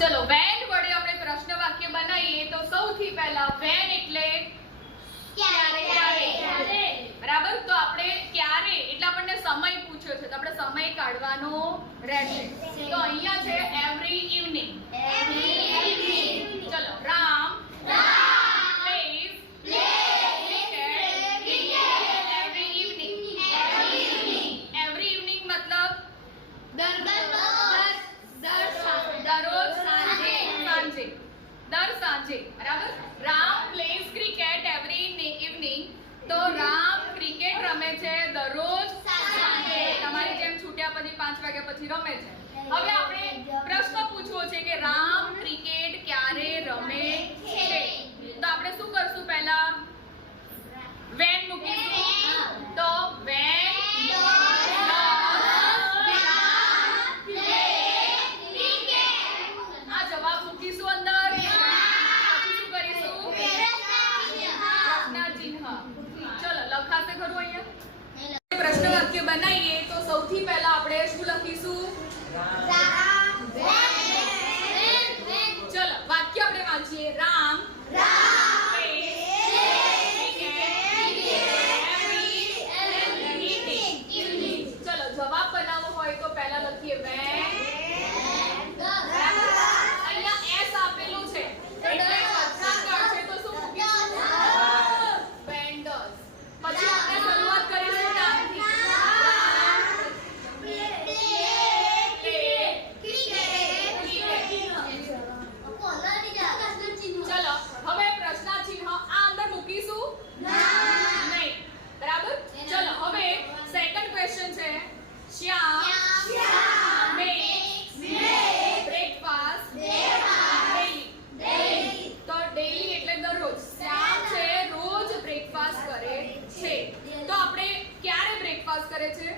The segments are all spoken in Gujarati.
ચલો when વડે આપણે પ્રશ્ન વાક્ય બનાવીએ તો સૌથી પહેલા when એટલે ક્યારે, બરાબર. તો આપણે ક્યારે એટલે આપણને સમય પૂછ્યો છે તો આપણે સમય કાઢવાનો રહેશે. તો અહીંયા છે એવરી ઇવનિંગ. ચલો Ram plays every evening. every evening મતલબ દરરોજ સાંજે, દર સાંજે, બરાબર. Ram plays cricket every evening. તો રામ ક્રિકેટ રમે છે દરરોજ સાંજે. તમારી જેમ છૂટ્યા પછી 5 વાગ્યા પછી રમે છે. હવે આપણે પ્રશ્ન પૂછવો છે કે રામ ક્રિકેટ ક્યારે રમે છે. તો આપણે શું કરશું? પહેલા when મૂકીશું. તો when આ જવાબ મૂકીશું અંદર. પછી શું કરીશું? પ્રશ્ન ચિહ્ન. ચલો લખાશે ખરું અહીંયા. પ્રશ્ન વાક્ય બનાવીએ તો સૌથી પહેલા આપણે શું લખીશું? ચલો વાક્ય આપણે વાંચીએ. રામ ચલો જવાબ બનાવવો હોય તો પહેલા લખીએ when. અહીંયા s આપેલું છે એટલે વર્તમાન છે તો શું મૂકીશું? when does. પછી આપણે શરૂઆત કરીશું નામથી. ચલો હવે પ્રશ્નાચિહ્ન આ અંદર મૂકીશું નહીં, બરાબર. ચલો હવે સેકન્ડ ક્વેશ્ચન છે. શ્યામ makes breakfast daily. તો ડેલી એટલે દરરોજ. શ્યામ છે રોજ બ્રેકફાસ્ટ કરે છે. તો આપણે ક્યારે બ્રેકફાસ્ટ કરે છે?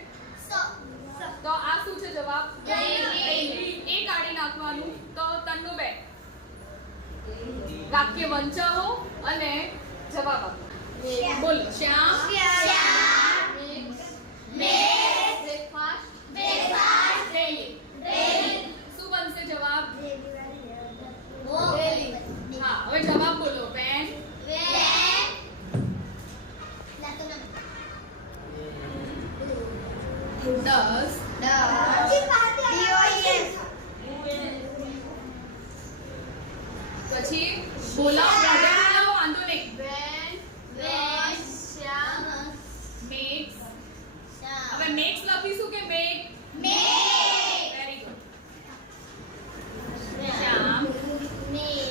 તો આ શું છે જવાબ? ડેલી. એ કાઢી નાખવાનું. તો તન્નુ બે વાક્ય વંચાવો અને જવાબ આપો. બોલો. શ્યામ breakfast daily. શું બનશે જવાબ? હા હવે જવાબ બોલો. when does પછી બોલાવો વાંધો નહીં. when makes. હવે makes લખીશું કે make? Very good. Shyam make.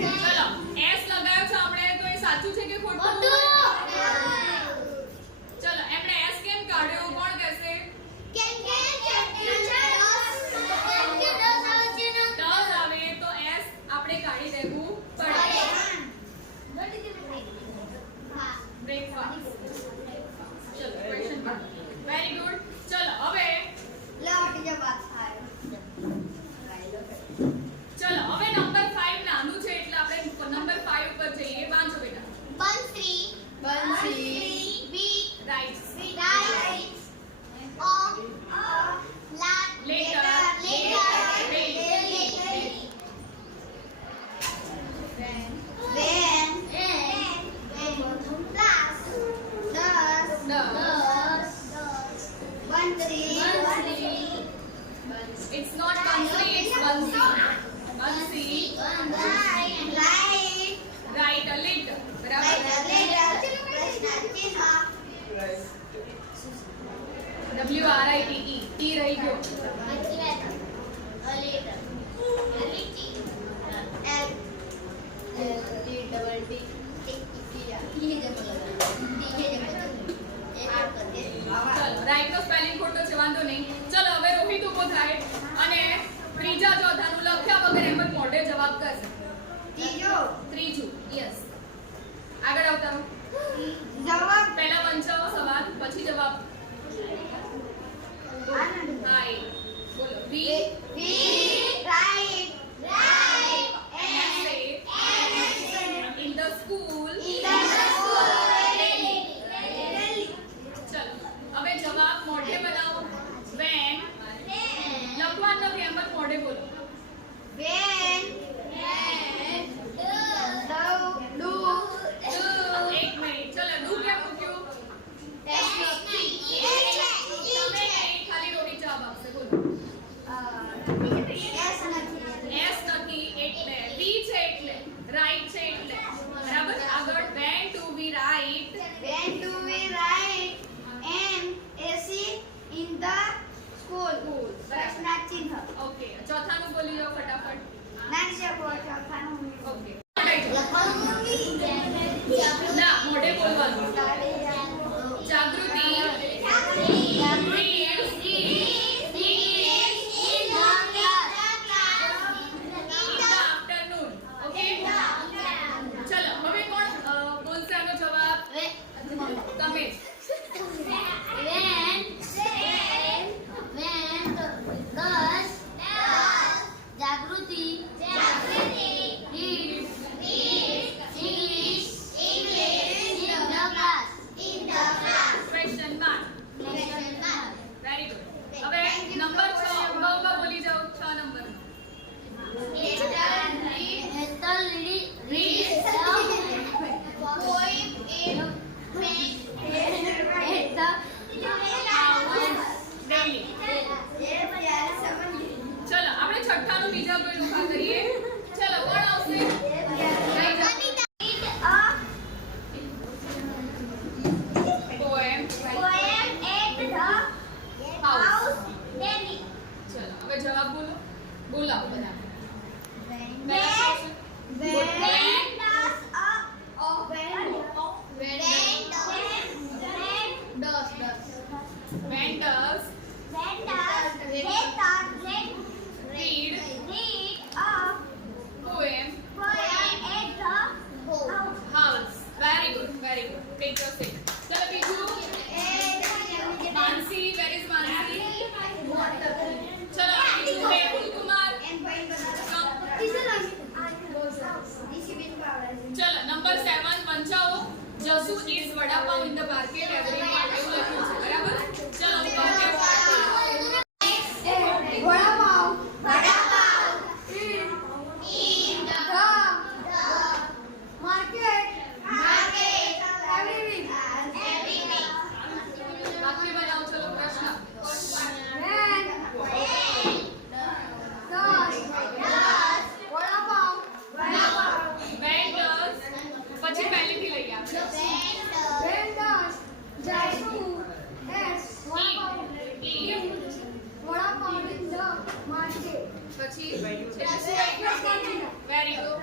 ચલો s લગાવ્યો છે આપણે તો એ સાચું છે કે ખોટું? ચલો એમણે s કેમ કાઢ્યો? કોણ કહેશે? does આવે તો s આપણે કાઢી દેવું પડે. બ્રેકફાસ્ટ. ચલો ક્વેશ્ચન વેરી ગુડ. ચલો હવે ચલો હવે નંબર 5 નાનું છે એટલે આપણે નંબર 5 પર જઈએ. વાંચો બેટા. Bansi writes later it's not Bansri, it's Bansi. Write a letter. બરાબર. WRITE ટી રહી ગયો. રાઈટ નો સ્પેલિંગ ખોટો છે વાંધો નહીં. ચલો હવે રોહિત ઉભો થાય અને ત્રીજા ચોથાનું લખ્યા વગર એમ જ મોઢે જવાબ કરશે. ત્રીજું યસ. આગળ આવતા જવાબ પહેલા વંચાવો સવાલ પછી જવાબ. હા એ બોલો. we write essay in the school daily. ચલો હવે જવાબ મોઢે બનાવો. હવે જવાબ બોલો. બોલાવો બધા. When does read poem house? Very good, very good. Take your seat. ચલો બીજું. માનસી, where is માનસી? ચલો બીજું મેહુલ કુમાર. ચલો નંબર 7 વંચાઓ. જસુ is વડા પાવ in the market every day એવું લખ્યું છે બરાબર. ચલો હું કહું કે start કરું. વાક્ય બનાવો. ચલો પ્રશ્ન. When does પછી પહેલેથી લઈ આપણે. પછી વેરી ગુડ.